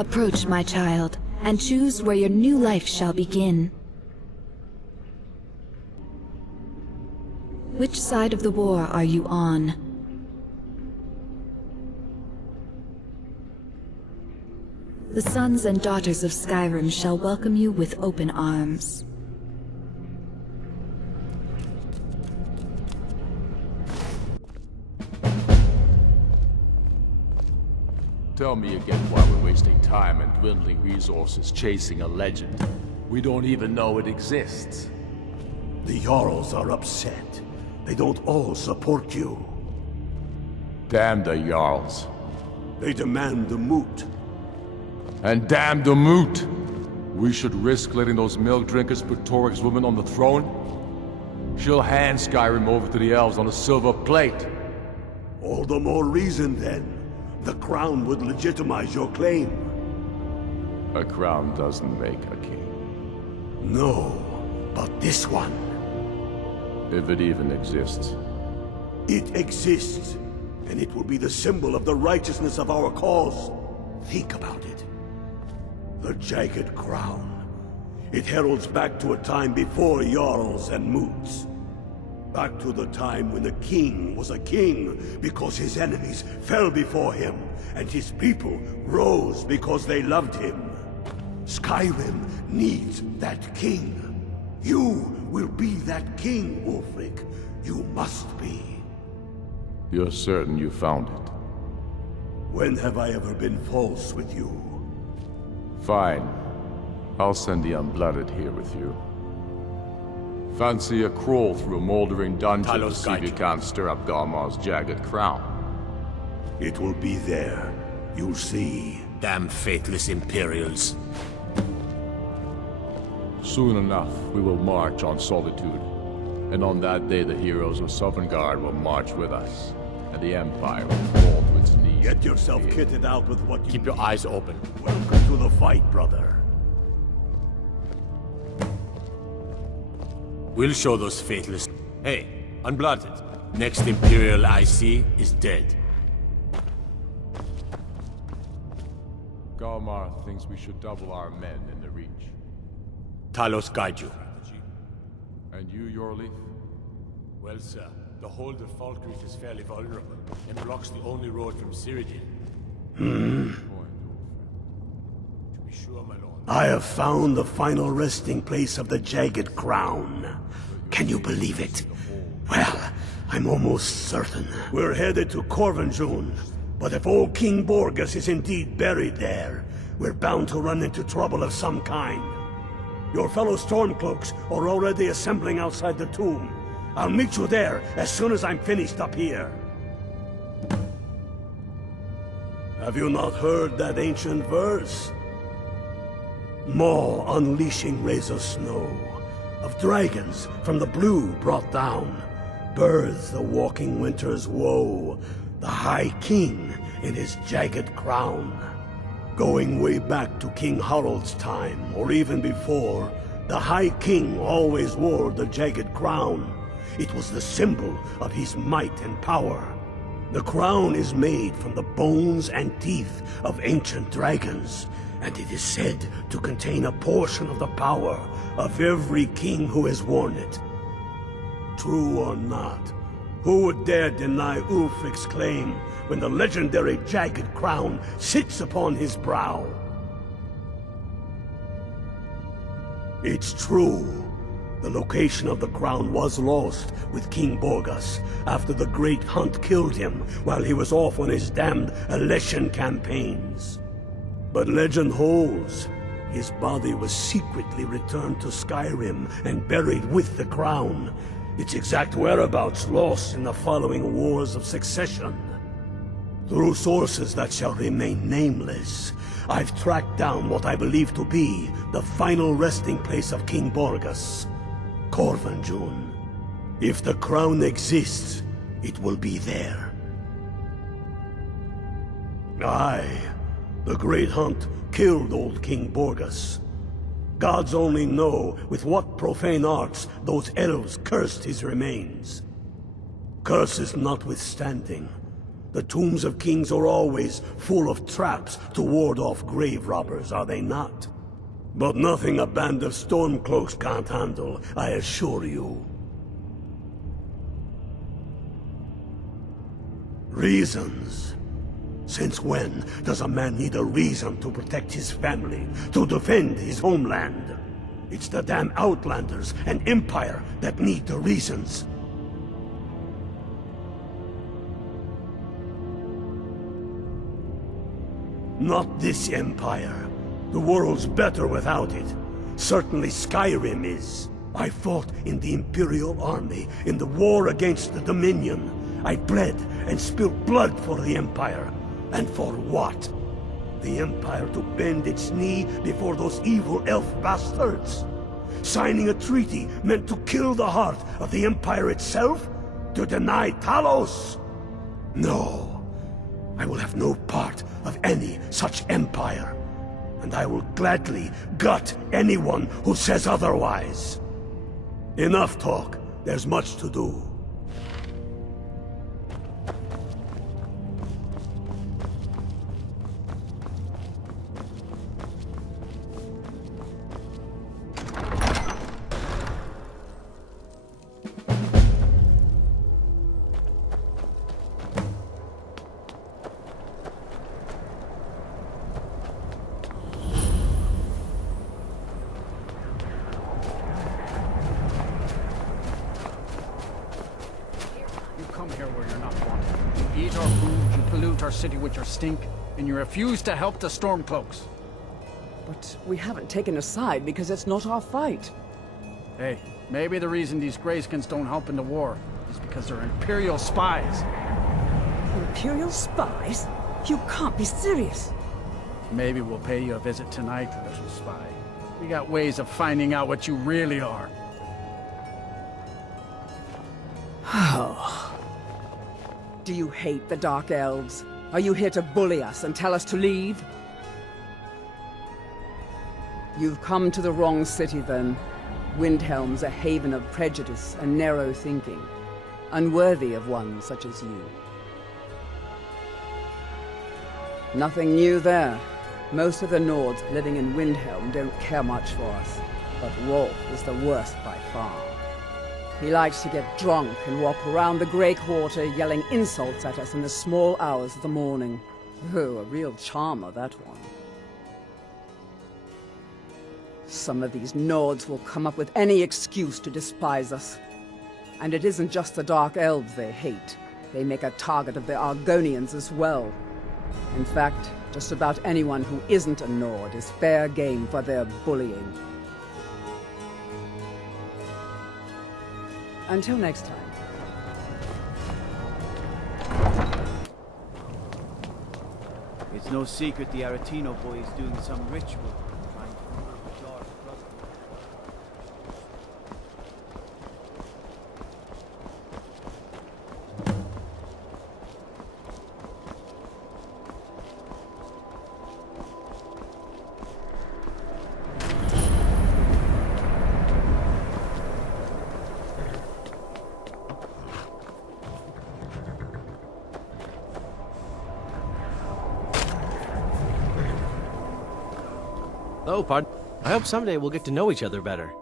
Approach, my child, and choose where your new life shall begin. Which side of the war are you on? The sons and daughters of Skyrim shall welcome you with open arms. Tell me again why we're wasting time and dwindling resources chasing a legend. We don't even know it exists. The Jarls are upset. They don't all support you. Damn the Jarls. They demand the moot. And damn the moot! We should risk letting those milk drinkers put Torik's woman on the throne? She'll hand Skyrim over to the elves on a silver plate. All the more reason then. The crown would legitimize your claim. A crown doesn't make a king. No, but this one. If it even exists. It exists, and it will be the symbol of the righteousness of our cause. Think about it. The Jagged Crown. It heralds back to a time before Jarls and Moots. Back to the time when the king was a king because his enemies fell before him, and his people rose because they loved him. Skyrim needs that king. You will be that king, Ulfric. You must be. You're certain you found it? When have I ever been false with you? Fine. I'll send the Unblooded here with you. Fancy a crawl through a moldering dungeon to see if you can't stir up Garmar's jagged crown. It will be there. You'll see. Damn faithless Imperials. Soon enough, we will march on Solitude. And on that day, the heroes of Sovngarde will march with us. And the Empire will fall to its knees. Get yourself kitted out with what you Keep your eyes open. Welcome to the fight, brother. We'll show those faithless. Hey, Unblooded. Next Imperial I see is dead. Garmar thinks we should double our men in the Reach. Talos guide you. And you, Yorleaf? Well, sir, the hold of Falkreath is fairly vulnerable, and blocks the only road from Cyrodiil. To be sure, my lord. I have found the final resting place of the Jagged Crown. Can you believe it? Well, I'm almost certain. We're headed to Corvinjun, but if old King Borgus is indeed buried there, we're bound to run into trouble of some kind. Your fellow Stormcloaks are already assembling outside the tomb. I'll meet you there as soon as I'm finished up here. Have you not heard that ancient verse? Maw unleashing rays of snow, of dragons from the blue brought down, births the walking winter's woe, the High King in his jagged crown. Going way back to King Harald's time, or even before, the High King always wore the jagged crown. It was the symbol of his might and power. The crown is made from the bones and teeth of ancient dragons, and it is said to contain a portion of the power of every king who has worn it. True or not, who would dare deny Ulfric's claim when the legendary jagged crown sits upon his brow? It's true. The location of the crown was lost with King Borgus after the Great Hunt killed him while he was off on his damned Alessian campaigns. But legend holds, his body was secretly returned to Skyrim and buried with the crown, its exact whereabouts lost in the following Wars of Succession. Through sources that shall remain nameless, I've tracked down what I believe to be the final resting place of King Borgus, Corvinjun. If the crown exists, it will be there. Aye, the Great Hunt killed old King Borgus. Gods only know with what profane arts those elves cursed his remains. Curses notwithstanding, The tombs of kings are always full of traps to ward off grave robbers, are they not? But nothing a band of Stormcloaks can't handle, I assure you. Reasons. Since when does a man need a reason to protect his family, to defend his homeland? It's the damn Outlanders and Empire that need the reasons. Not this Empire. The world's better without it. Certainly Skyrim is. I fought in the Imperial Army in the war against the Dominion. I bled and spilled blood for the Empire. And for what? The Empire to bend its knee before those evil elf bastards? Signing a treaty meant to kill the heart of the Empire itself? To deny Talos? No. I will have no part of any such empire. And I will gladly gut anyone who says otherwise. Enough talk. There's much to do. City with your stink, and you refuse to help the Stormcloaks. But we haven't taken a side because it's not our fight. Hey, maybe the reason these Greyskins don't help in the war is because they're Imperial spies. Imperial spies? You can't be serious. Maybe we'll pay you a visit tonight, little spy. We got ways of finding out what you really are. Do you hate the Dark Elves? Are you here to bully us and tell us to leave? You've come to the wrong city, then. Windhelm's a haven of prejudice and narrow thinking, unworthy of one such as you. Nothing new there. Most of the Nords living in Windhelm don't care much for us, but Rolf is the worst by far. He likes to get drunk and walk around the Grey Quarter yelling insults at us in the small hours of the morning. Oh, a real charmer, that one. Some of these Nords will come up with any excuse to despise us. And it isn't just the Dark Elves they hate. They make a target of the Argonians as well. In fact, just about anyone who isn't a Nord is fair game for their bullying. Until next time. It's no secret the Aretino boy is doing some ritual. Trying to remove the jar of brother. Oh, pardon. I hope someday we'll get to know each other better.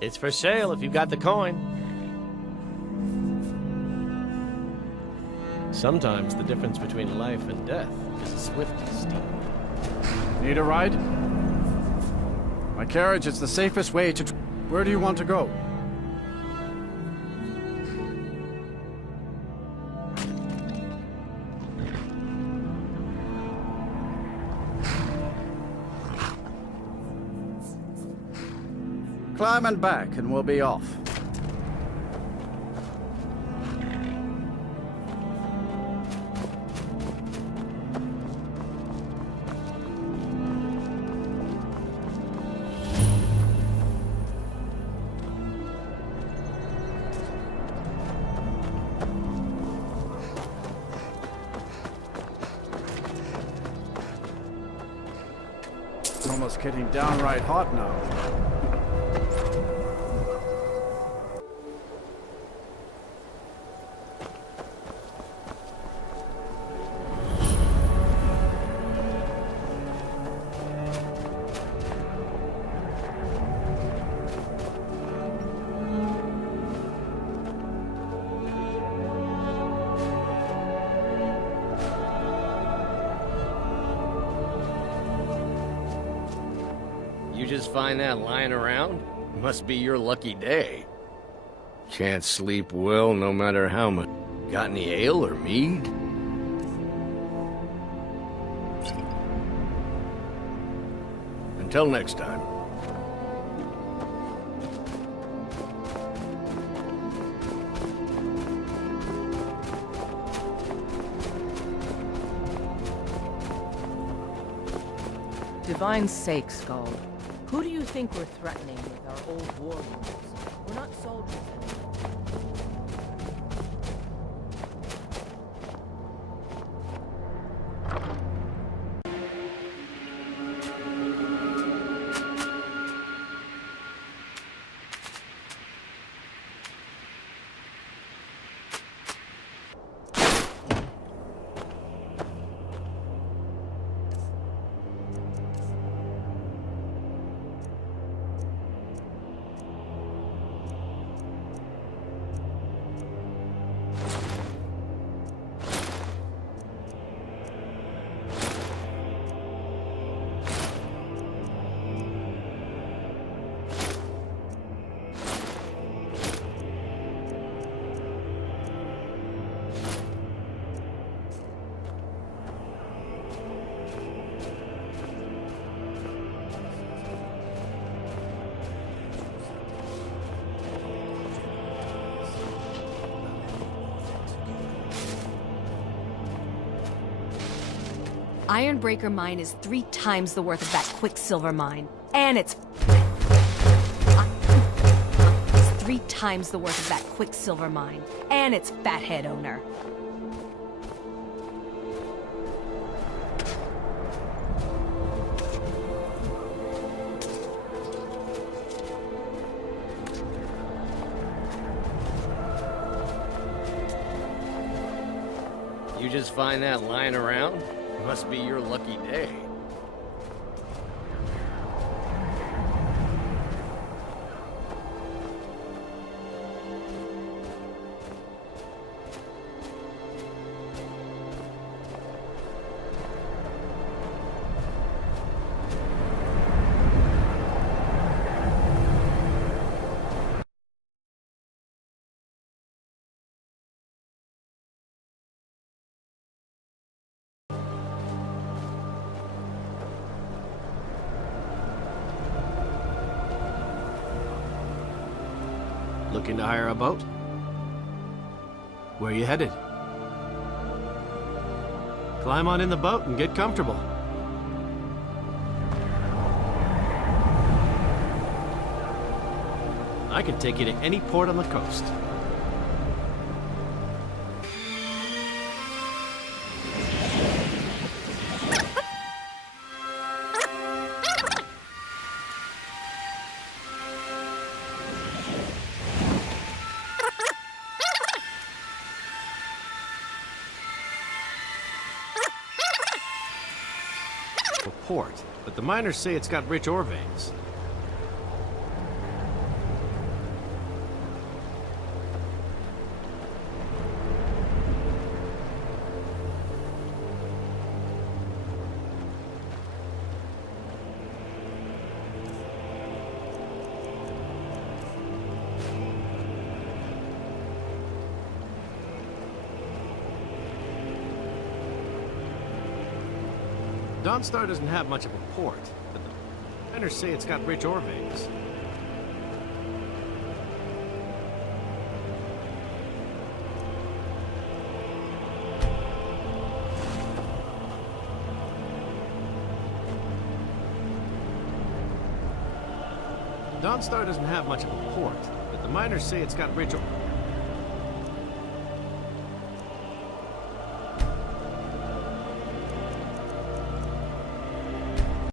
It's for sale if you've got the coin. Sometimes the difference between life and death is as swift as steam. Need a ride? My carriage is the safest way to... Where do you want to go? Climb and back, and we'll be off. It's almost getting downright hot now. You just find that lying around? Must be your lucky day. Can't sleep well no matter how much. Got any ale or mead? Until next time. Divine sake, Skald. Who do you think we're threatening with our old war wounds? We're not soldiers anymore. Ironbreaker mine is 3 times the worth of that Quicksilver mine. And it's 3 times the worth of that Quicksilver mine. And its fathead owner. You just find that lying around? Must be your lucky day. Looking to hire a boat? Where are you headed? Climb on in the boat and get comfortable. I can take you to any port on the coast. Port, but the miners say it's got rich ore veins. Dawnstar doesn't have much of a port, but the miners say it's got rich ore veins. Dawnstar doesn't have much of a port, but the miners say it's got rich ore.